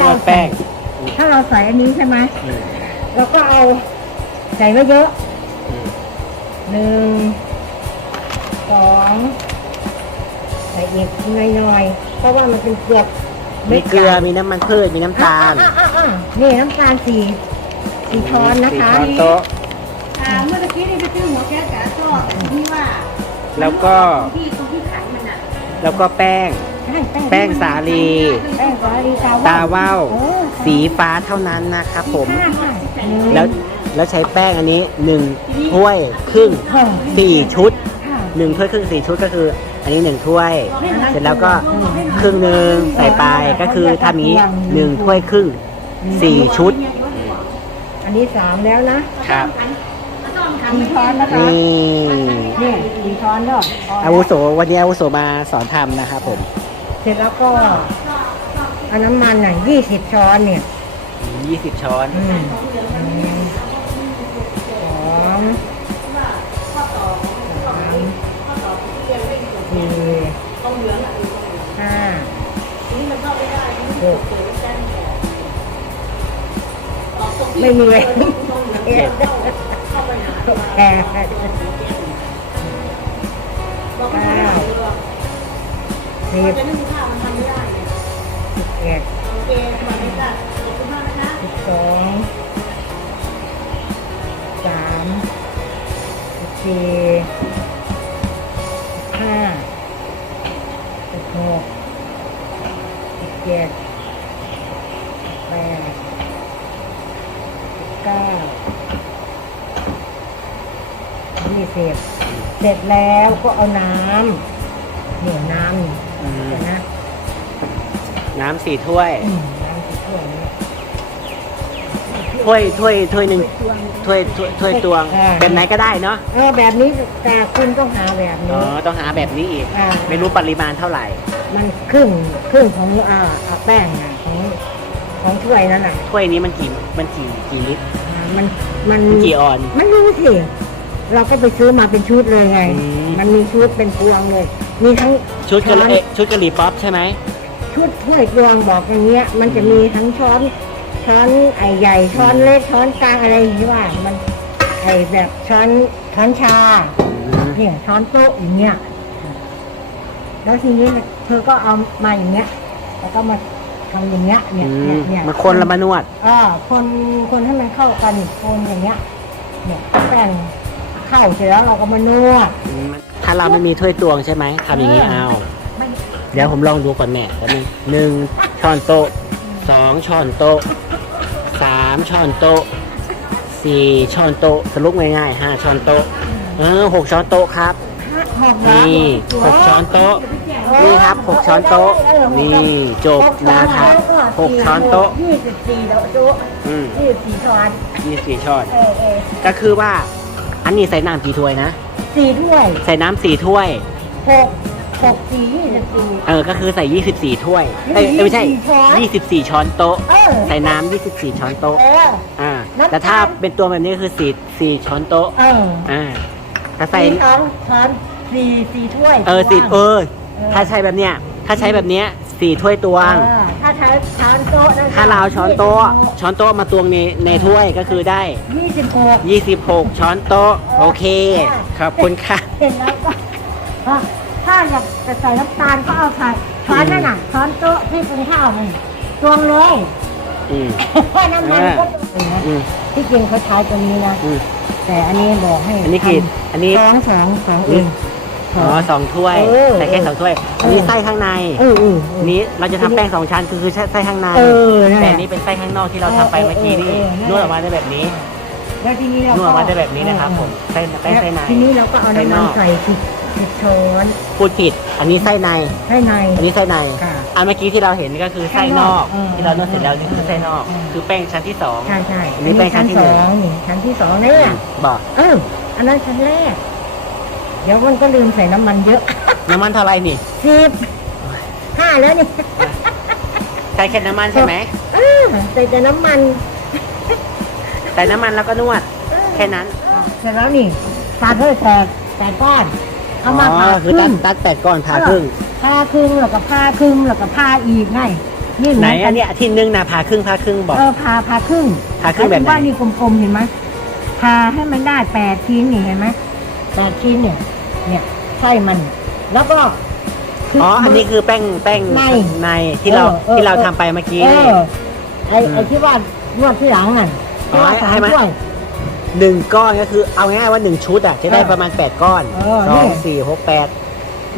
นวดแป้ง ถ้าเราใส่อันนี้ใช่ไหมอืมเราก็เอาใส่ไว้เยอะอืมหนึ่งสองใส่อีกหน่อยๆเพราะว่ามันเป็นเกลือมีเกลือมีน้ำมันพืชมีน้ำตาลอะอะอะอะนี่น้ำตาลสี่สี่ช้อนนะคะสี่ช้อนโต๊ะอ่าเมื่อกี้นี่ไปซื้อหัวแก้วจ๋าก็ที่ว่า แล้วก็ที่ตรงที่ขันมันอะแล้วก็แป้งใช่ แป้งสาลี แป้งสาลีตาว่าวโอ้สีฟ้าเท่านั้นนะครับผมค่ะค่ะหนึ่งแล้วแล้วใช้แป้งอันนี้หนึ่งถ้วยครึ่งค่ะสี่ชุดค่ะหนึ่งถ้วยครึ่งสี่ชุดก็คือ อันนี้หนึ่งถ้วย เสร็จแล้วก็ครึ่งหนึ่งใส่ไปก็คือทำอย่างนี้หนึ่งถ้วยครึ่งสี่ชุดอันนี้สามแล้วนะครับสี่ช้อนนะคะนี่ นี่สี่ช้อนเนาะพออาวุโสวันนี้อาวุโสมาสอนทำนะครับผม เสร็จแล้วก็เอาน้ำมันอะยี่สิบช้อนเนี่ยยี่สิบช้อนอืมอันนี้สองสามสี่ห้าหกไม่มีเลยแปดเก้า สิบสิบเอ็ดสิบสองสามสิบสี่สิบห้าสิบหกสิบเจ็ดสิบแปดสิบเก้ายี่สิบเสร็จแล้วก็เอาน้ำเนี่ยน้ำนี่อืมเดี๋ยวนะ น้ำสี่ถ้วยอืมน้ำที่ถ้วยนี้ถ้วยถ้วยถ้วยหนึ่งถ้วยถ้วยถ้วยตวง อ่า แบบไหนก็ได้เนาะเออแบบนี้แต่คุณต้องหาแบบอ๋อนี้ ต้องหาแบบนี้อีก อ่า ไม่รู้ปริมาณเท่าไหร่ มันครึ่งครึ่งของอ่าอ่าแป้งอะของของถ้วยนั้นอะถ้วยนี้มันกี่มันกี่กี่ลิตรอ่ามันมันมันกี่ออน มันรู้สิเราก็ไปซื้อมาเป็นชุดเลยไง อืม มันมีชุดเป็นพวงเลย มีทั้งชุดกะหช้อนรี่เอ๊ะชุดกะหรี่ป๊อปใช่ไหม ชุดถ้วยพวงบอกอย่างเงี้ย มันจะมีทั้งช้อนช้อนไอใหญ่ช้อนเล็กช้อนกลางอะไรอย่างเงี้ยว่ามันไอแบบช้อนช้อนชาเนี่ยช้อนโต๊ะอย่างเงี้ยแล้วทีนี้เธอก็เอามาอย่างเงี้ย แล้วก็มาทำอย่างเงี้ยเนี่ยอืเนี่ยมเนี่ยมาคนละมานวดอ่าคนคนให้มันเข้ากันคนอย่างเงี้ย เนี่ยแป้งเข้าเสร็จแล้วเราก็มานวดถ้าเราไม่มีถ้วยตวงใช่ไหมทำอย่างนี้เอาไม่ เดี๋ยวผมลองดูก่อนแม่แป๊บนึงหนึ่งช้อนโต๊ะสองช้อนโต๊ะสามช้อนโต๊ะสี่ช้อนโต๊ะสรุปง่ายๆห้าช้อนโต๊ะเออหกช้อนโต๊ะครับหกแล้วนี่หกช้อนโต๊ะนี่ครับหกช้อนโต๊ะนี่จบนะครับหกช้อนโต๊ะยี่สิบสี่โต๊ะอืมยี่สิบสี่ช้อนยี่สิบสี่ช้อนเออเออก็คือว่า อันนี้ใส่น้ำกี่ถ้วยนะสี่ถ้วย ใส่น้ำสี่ถ้วยหก หกสี่ยี่สิบสี่ เออ ก็คือใส่ยี่สิบสี่ถ้วยเอ้ยเอ้ยไม่ใช่ 24ช้อนยี่สิบสี่ช้อนโต๊ะ เออ ใส่น้ำยี่สิบสี่ช้อนโต๊ะเอออ่า น้ำตาลแต่ถ้าเป็นตัวแบบนี้คือสี่สี่ช้อนโต๊ะ เอออ่า ถ้าใส่ สี่ช้อนช้อนสี่สี่ถ้วยเออสี่เออเออ ถ้าใช้แบบเนี้ย ถ้าใช้แบบเนี้ยสี่ถ้วยตวง เออถ้าใช้ช้อนโต๊ะนะคะถ้าเราเอาช้อนโต๊ะ ช้อนโต๊ะมาตวงในในถ้วยก็คือได้ ยี่สิบหก 26 ช้อนโต๊ะ โอเค ขอบคุณค่ะ เห็นแล้วก็ อะถ้าอยากจะใส่น้ำตาลก็เอาใส่ช้อนนั่นน่ะช้อนโต๊ะที่ปรุงข้าวมันตวงเลยอืมแค่น้ำมันก็ตวงนะอืม ที่จริงเขาใช้ตัวนี้นะ อืม แต่อันนี้บอกให้อันนี้กี่อันนี้ สองสองสองเอง อ๋อสองถ้วยเออใส่แค่สองถ้วย อันนี้ไส้ข้างใน เออเออเออ นี้เราจะทำแป้งสองชั้นคือคือไส้ข้างในเออนั่นแหละแต่อันนี้เป็นไส้ข้างนอกที่เราทำไปเมื่อกี้นี่เออเออเออนวดออกมาได้แบบนี้แล้วทีนี้เรานวดก็ออกมาได้แบบนี้นะครับผมไส้ไส้ไส้ใน ทีนี้เราก็เอาน้ำมันใส่สิบสิบช้อน พูดผิด อันนี้ไส้ในให้ใน อันนี้ไส้ใน ค่ะอันเมื่อกี้ที่เราเห็นก็คือไส้นอกเออที่เรานวดเสร็จแล้วนี่คือไส้นอกเออคือแป้งชั้นที่สอง ใช่ใช่อันนี้แป้งชั้นที่หนึ่งสองนี่ชั้นที่สองเนี่ยบอกเอออันนั้นชั้นแรก เดี๋ยวมันก็ลืมใส่น้ำมันเยอะ น้ำมันเท่าไหรนี่ สิบห้าแล้วนี่ใช้แค่น้ำมันใช่ไหม เออใส่แต่น้ำมันใส่น้ำมันแล้วก็นวดแค่นั้น เสร็จแล้วนี่ปาดเพื่อแตกแตกก้อน เอามาอ๋ผ่าอคคือรึ่ตัดงตัดแตกก่อนผ่าครึ่งผ่าครึ่งแล้วก็ผ่าครึ่งแล้วก็ผ่าอีกไงนี่ไหนเหมืกัอันเนี้ยที่นึ่งนะพาครึ่งพาครึ่งบอกเออพาพาครึ่งพาครึ่งแบบไหนว่านี่กลมๆเห็นไหมพาให้มันได้แปดชิ้นนี่เห็นไหมแปดชิ้นเนี่ย เนี่ยไส้มัน แล้วก็คือ๋อ อันนี้คือแป้งแป้งในในที่เราเออเออที่เราทำไปเมื่อกี้เอนี่อไอไอที่ว่านวดที่หลังน่ะอ๋อที่ว่าสามให้มันถ้วย หนึ่งก้อนก็คือเอาง่ายๆว่าหนึ่งชุดอะจะได้เออประมาณแปดก้อนเออสองนี่สี่หกแปด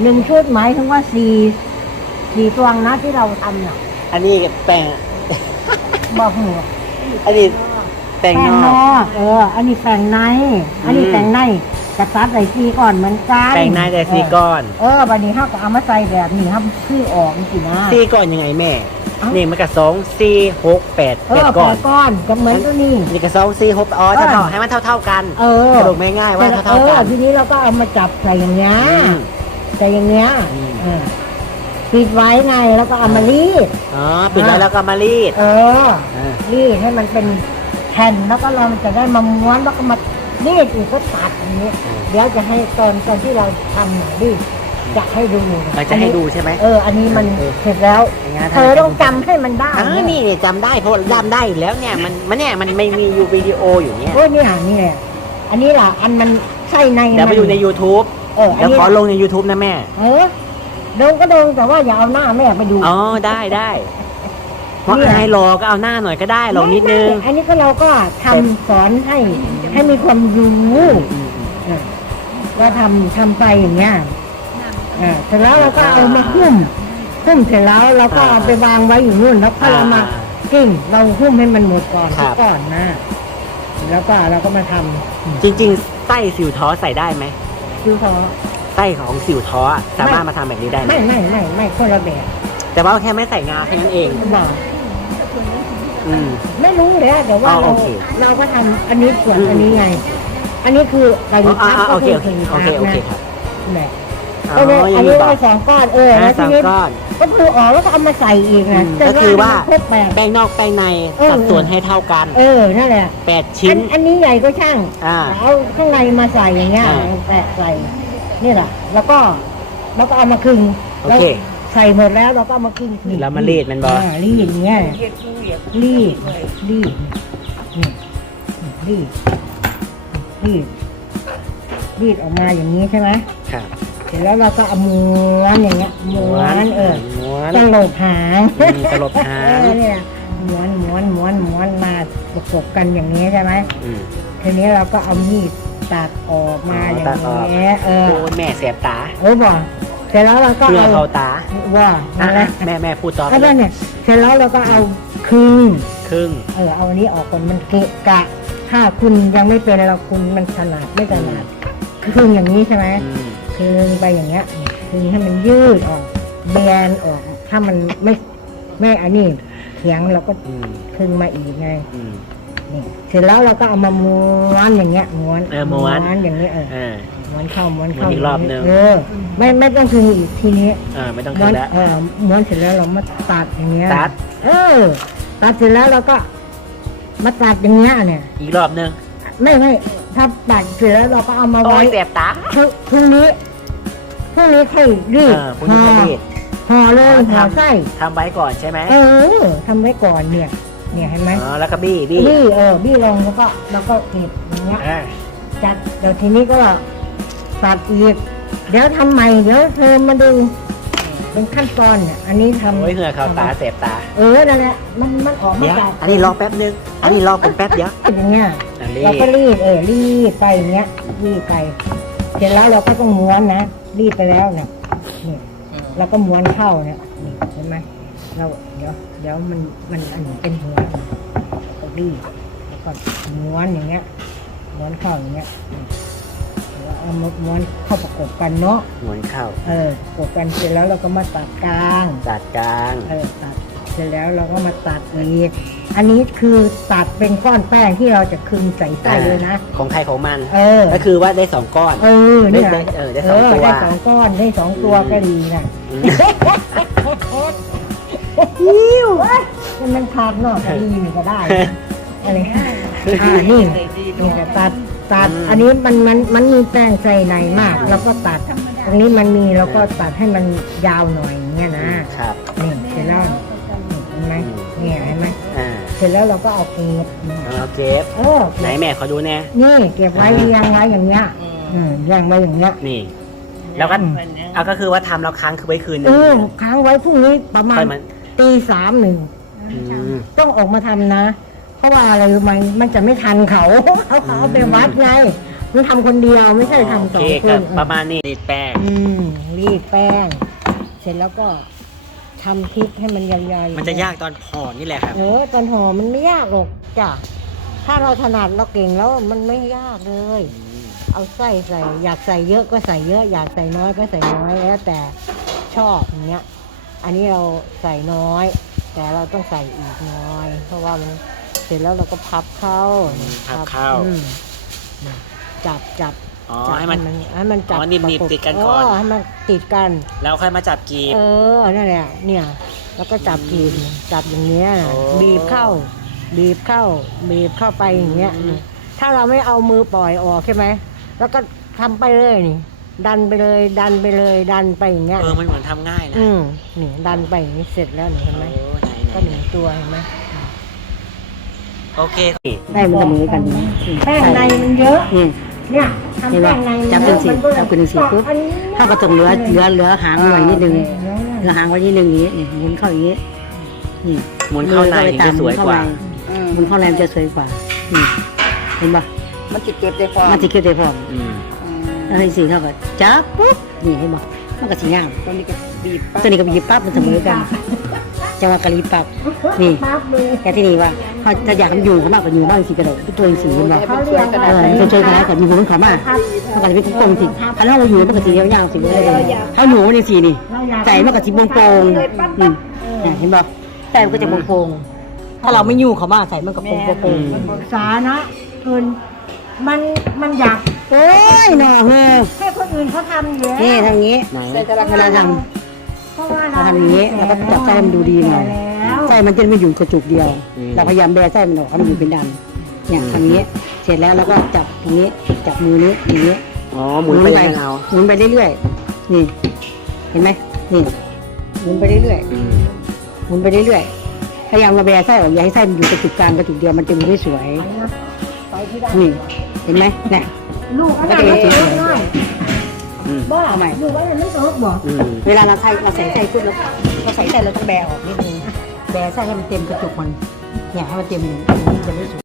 หนึ่งชุดหมายถึงว่าสี่สี่ตวงนะที่เราทำน่ะ อันนี้แป้งบอกหนูอันนี้แป้งนอก กเออ อันนี้แป้งใน อันนี้อืม แป้งในกระซัดใส่ซีก่อนเหมือนกันแป้งในแต่สี่ก้อนเออบัดนี้เขาก็เอามาใส่แบบนี้ครับคือออกจริงๆนะสี่ก้อนยังไงแม่เอ้า นี่นี่มันก็สองสี่หกแปดเอแปอดแปก้อนดก้อนก็เหมือนตัวนี้ นี่ก็สองสี่หกอ๋อเออเท่าๆให้มันเท่าๆกันเออสรุปง่ายๆว่าเท่าเอๆกัอน ทีนี้เราก็เอามาจับใส่อย่างเงี้ยอืมใส่อย่างเงี้ยอืมเออปิดไว้ไงแล้วก็เอามารีด อ๋อปิดแล้วแล้วก็มารีด เออ อ่า รีดให้มันเป็นแผ่นแล้วก็เราจะได้มาม้วนแล้วก็มารีดอีกก็ตัดอย่างนี้ เดี๋ยวจะให้ตอนตอนที่เราทำหน่อยรีด จะให้ดูเราจะให้ดูใช่ไหมเออ อันนี้มันเออเสร็จแล้วอย่างงั้นเธอต้องจำให้มันได้อ่านี่จำได้เพราะจำได้อยู่แล้วเนี่ยมันมันเนี่ยมันไม่มีอยู่วิดีโออยู่เนี่ยโอ้ยเนี่ยนี่แหละอันนี้ล่ะอันมันไส้ในเดี๋ยวไปมันดูใน YouTube เอออันเดี๋ยวนี้ขอลงใน YouTube นะแม่ เออลงก็ลงแต่ว่าอย่าเอาหน้าแม่ไปดูอ๋อได้ได้เพราะเนี่ยอายรอก็เอาหน้าหน่อยก็ได้ลงนิดนึงไม่อันนี้ก็เราก็ทำสอนให้ให้มีความรู้อืมอืมเออว่าทำทำไปอย่างเงี้ยเออเสร็จแล้วเราก็เอามาหุ้มหุ้มเสร็จแล้วเราก็เอาไปวางไว้อยู่นู่นแล้วพอเรามากิ้งเราหุ้มให้มันหมดก่อนทุกก่อนนะแล้วก็เราก็มาทำจริง ๆ ไส้สิวท้อใส่ได้ไหมคือพอไส้ของสิวท้ออะสามารถมาทำแบบนี้ได้ไหมไม่ไม่ไม่ไม่คนละแบบแต่ว่าแค่ไม่ใส่งาแค่นั้นเอง บอกอืม ไม่รู้เลยอะแต่ว่าอ๋อเราโอเคเราก็ทำอันนี้ส่วนอืม อันนี้ไง อันนี้คือไก่อ๋อทับอ่าก็โอเคคือโอเคไก่โอเคทับโอเคครับนะแหละ อ๋เออออัยันงนี้มีบได้อกสองก้อนเอออ่าแล้วทีสามนี้ก้อน ก็คือออกแล้วก็เอามาใส่อีกอืนะมแต่ก็คือว่าครบแปดแป้งนอกแป้งในเออ สัดส่วนให้เท่ากัน เออนั่นแหละแปดชิ้นอัอันนี้ใหญ่ก็ช่างอ่า เอาข้างในมาใส่อย่างเงี้ยอ่าแปะใส่นี่แหละแล้วก็แล้วก็เอามาคลึงโอเค แล้วใส่หมดแล้วเราก็เอามาคลึงแล้วมารีดมันบออ่ารีดอย่างเงี้ยรีดรีดนี่รีดรีดรีดออกมาอย่างนี้ใช่ไหม ครับ เสร็จแล้วเราก็เอาม้วนอย่างเงี้ยม้วนเออม้วนตลบหางอืมตลบหางเออเนี่ยม้วนม้วนม้วนม้วนมาประกบกันอย่างนี้ใช่ไหมอืมทีนี้เราก็เอามีดตัดออกมาอ๋ออย่างตัดออกนี้เออโอ้ยแม่เสียบตาโอ้บ่เสร็จแล้วเราก็เพื่อเอาเขาตาว่าอะอะไรแม่แม่พูดต่อไปก็ได้เนี่ยเสร็จแล้วเราก็เอาคืนครึ่งเออเอาอันนี้ออกก่อนมันเกะกะ ถ้าคุณยังไม่เป็นเราคุณมันถนัดไม่ถนัดคืนอย่างนี้ใช่ไหม อืมคืนไปอย่างเงี้ยคืนให้มันยืดออกแบนออก ถ้ามันไม่ไม่อันนี้เถียงเราก็อืมคืนมาอีกไงอืม นี่เสร็จแล้วเราก็เอามาม้วนอย่างเงี้ยม้วนเออม้วน อย่างนี้เอออ่า ม้วนเข้าม้วนเข้าม้วนอีกรอบหนึ่ง เออไม่ไม่ต้องคืนอีกทีนี้อ่าไม่ต้องม้ขึ้วนนแล้ว เออม้วนเสร็จแล้วเรามาตัดอย่างเงี้ยตัด เออตัดเสร็จแล้วเราก็มาตัดอย่างเงี้ยเนี่ย อีกรอบหนึงไม่ไม่ถ้าตัดเสร็จแล้วเราก็เอามาโอ้ไว้ยเสียบตาพรุ่งพรุ่งนี้ พรุ่งนี้ค่อยรีดเออพรุ่งนี้ค่อยรีด ห่อเลยอ๋อห่อทำ ไส้ทำไว้ก่อนใช่ไหมเออทำไว้ก่อนเนี่ย เนี่ยเห็นไหมอ๋อแล้วก็บี้บี้บี้เออบี้ลงแล้วก็แล้วก็เก็บอย่างเงี้ย อ่าจัดเดี๋ยวทีนี้ก็ตัดอีก เดี๋ยวทำใหม่ เดี๋ยวเธอมาดูเป็นขั้นตอนเนี่ย อันนี้ทำโอ้ยเหงื่อเขาตาเสียบตาเออนั่นแหละมันมันออกมาเดี๋ยวจากอันนี้รอแป๊บนึงอันนี้รอผมแป๊บเดียวอย่างเงี้ย อันนี้เราก็รีดเออรีดไปอย่างเงี้ยรีดไป เสร็จแล้วเราก็ต้องม้วนนะ รีดไปแล้วเนี่ยนี่เราก็ม้วนเข้าเนี่ยนี่เห็นไหมเราเดี๋ยวเดี๋ยวมันมันอันนี้เป็นหัวก็รีดแล้วก็ม้วนอย่างเงี้ยม้วนเข้าอย่างเงี้ยนี่แล้วเอามาม้วนเข้าประกบกันเนาะหมุนเข้าเออประกบกันเสร็จแล้วเราก็มาตัดกลางจัดกลางเออตัดเสร็จแล้วเราก็มาตัดอีก อันนี้คือตัดเป็นก้อนแป้งที่เราจะคลึงใส่ไส้เลยนะ ของใครของมัน เออ ก็คือว่าได้สองก้อน เออเนี่ยได้เออได้สองตัวได้สองก้อนได้สองตัวก็ดีนะอืมยิ้วมันมันขาดเนาะก็ดีนี่ก็ได้อะไรอ่านี่นี่ก็ตัดตัดอืมอันนี้มันมันมันมีแป้งใส่ในมาก แล้วก็ตัด ตรงนี้มันมีเราก็ตัดให้มันยาวหน่อยอย่างเงี้ยนะครับนี่เสร็จแล้วนี่ เสร็จแล้วเราก็เอาเก็บเอาเก็บเออไหนแม่ขอดูแน่นี่เก็บไว้เรียงไว้อย่างเงี้ยอืมเรียงไว้อย่างเงี้ยนี่ แล้วก็เอาก็คือว่าทำแล้วค้างคือไว้คืนหนึเองอค้างไว้พรุ่งนี้ประมาค่ณอยมันตีสามหนึ่งมต้องออกมาทำนะ เพราะว่าอะไรรู้ไหมมันจะไม่ทันเขาเขาเขาเอาไปวัดไงมันทำคนเดียวไม่ใช่ทำสโอองเคคก็นประมาณนี้รีดแป้งอืมรีดแป้ง เสร็จแล้วก็ ทำพริกให้มันยาวๆมันจะยากตอนห่อนี่แหละครับ เออตอนห่อมันไม่ยากหรอกจ้ะ ถ้าเราถนัดเราเก่งแล้วมันไม่ยากเลย เอาไส้ใส่ อยากใส่เยอะก็ใส่เยอะ อยากใส่น้อยก็ใส่น้อยแล้วแต่ชอบอย่างเงี้ย อันนี้เราใส่น้อย แต่เราต้องใส่อีกน้อย เพราะว่ามันเสร็จแล้วเราก็พับเข้าอืมพับเข้าอืมจับจับ อ๋อจับให้มันให้มันจับอ๋อหนีบๆประบติดกันก่อนเให้มันติดกัน แล้วค่อยมาจับกีบ เออนั่นแหละเนี่ย แล้วก็จับกีบจับอย่างเงี้ยน่ะโอ้บีบเข้า บีบเข้า บีบเข้าไปอย่างเงี้ยอืม ถ้าเราไม่เอามือปล่อยออกใช่ไหมแล้วก็ทำไปเลยนี่ ดันไปเลย ดันไปเลย ดันไปอย่างเงี้ยเออมันเหมือนทำง่ายนะอืมนี่ดันไปอย่างนี้เสร็จแล้วนี่เห็นไหมโอ้ไหนก็หนึ่งตัวเห็นไหมโอเค ได้มันเสมอกันแป้งในมันเยอะนี่ เนี่ยทำแป้งในมันจับเป็นสีเยอะจับเป็นสีปุ๊บอันนี้ถ้าก็ต้องเหลือเหลือเหลือหางหน่อยนิดนึงเหลือหางไว้นิดนึงอย่างนี้นี่หมุนเข้าอย่างนี้นี่หมุนเข้าในถึงจะสวยกว่าหมุนเข้าในมันจะสวยกว่านี่เห็นปะมันจิตเก็บได้พอมันจะเก็บได้พร้อมอืมแล้วนี่สีเข้าไปจับปุ๊บนี่เห็นปะมันก็สีงามตอนนี้ก็บีบตัวนี้ก็บีบปั๊บมันเสมอกัน จังหวะกะลีปั๊บนี่ปั๊บเลยแต่ที่นี่ว่าเขาถ้าอยากมันอยู่เขามากกว่าอยู่บ้างสีกระโดดตัวเองสีเห็นปะเขาเรียกกันเออเป็นช่วยกันแล้วกับมีคนเขามามันก็จะเป็นกลมๆสิคันถ้าเราอยู่มันก็สียาวๆสิเลยถ้าหนูมันเป็นสีนี่เราอยากใจมันก็สีโป่งๆอืมเนี่ยเห็นป่ะใจมันก็จะโป่งๆถ้าเราไม่อยู่เขามาใส่มันก็โป่งๆโป่งมันปรึกษานะคืนมันมันอยากๆโอ้ยหนอเฮ้ยให้คนอื่นเขาทำเยอะนี่ทำอย่างนี้ไหนใส่กระลังเวลาทเพราะว่า เราทำอย่างนี้เราก็จับไส้มันดูดีหน่อยแล้วำไส้มันจะไม่อยู่กระจุกเดียวเราพยายามแบไส้มันออกให้มันอยู่เป็นดันเนี่ยทำอย่างนี้เสร็จแล้วเราก็จับตรงนี้จับมือนี้อย่างนี้อ๋อหมุนไปยังเอาหมุนไปเรื่อยๆนี่ เห็นไหมนี่หมุนไปเรื่อยอืมๆหมุนไปเรื่อยๆพยายามมาแบไส้ออกอย่าให้ไส้มันอยู่กระจุกกลางกระจุกเดียวมันจะดูไม่สวยไปที่ได้นี่เห็นไหมเนี่ย ลูกอะไรก็จะมีสีสวยน้อย อืมบ้าเอาใหม่ลูกอะไรไม่ตกบอกอืมเวลาเราใส่เราใส่ไส้ปุ๊บเราเราใส่ไส้เราต้องแบออกนิดนึงแบไส้ให้มันเต็มกระจุกมันเนี่ยให้มันเต็มมันจะไม่สวย